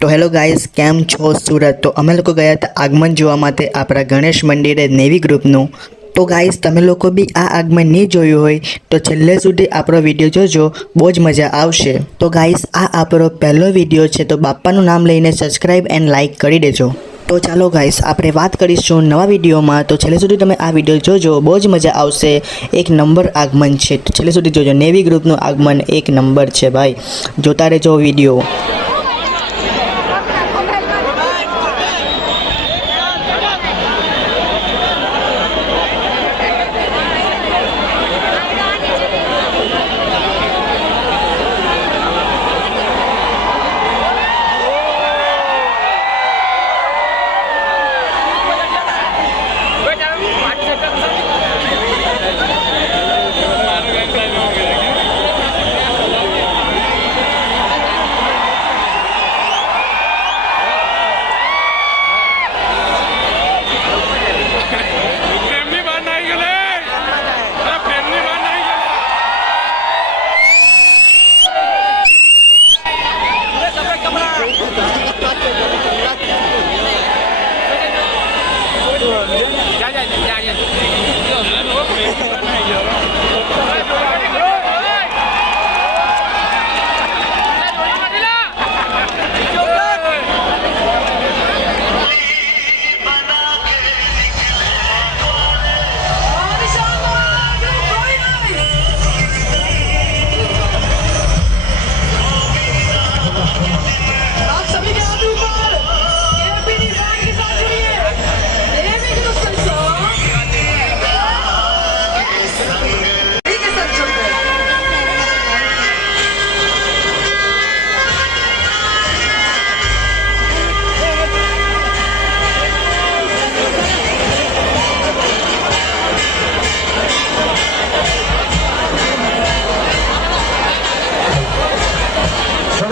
તો hello guys, કેમ છો સુરત? તો અમે લોકો ગયા હતા આગમન જોવા માટે આપણા ગણેશ મંદિરે નેવી ગ્રુપનું. તો ગાઈસ, તમે લોકો બી આ આગમન નહીં જોયું હોય તો છેલ્લે સુધી આપણો વિડીયો જોજો, બહુ જ મજા આવશે. તો ગાઈસ, આ આપણો પહેલો વિડીયો છે, તો બાપાનું નામ લઈને સબસ્ક્રાઈબ એન્ડ લાઇક કરી દેજો. તો ચાલો ગાઈસ, આપણે વાત કરીશું નવા વિડીયોમાં. તો છેલ્લે સુધી તમે આ વિડીયો જોજો, બહુ જ મજા આવશે. એક નંબર આગમન છે, તો છેલ્લે સુધી જોજો. નેવી ગ્રુપનું આગમન એક નંબર છે ભાઈ, જોતા રહેજો વિડીયો.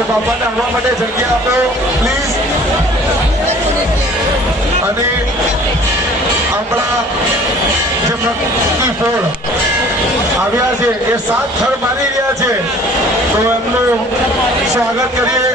બાપાને આવવા માટે જગ્યા આપો પ્લીઝ. અને આપણા જે મટકી ફોડ આવ્યા છે એ 7 થડ મારી રહ્યા છે, તો એમનું સ્વાગત કરીએ.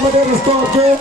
જવા માટે રસ્તો આપજો.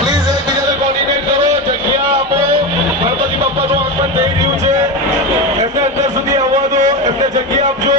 પ્લીઝ એકબીજાને કોર્ડિનેટ કરો, જગ્યા આપો. ગણપતિ બાપાનું આગમન થઈ રહ્યું છે, એમને અંદર સુધી આવવા દો, એમને જગ્યા આપજો.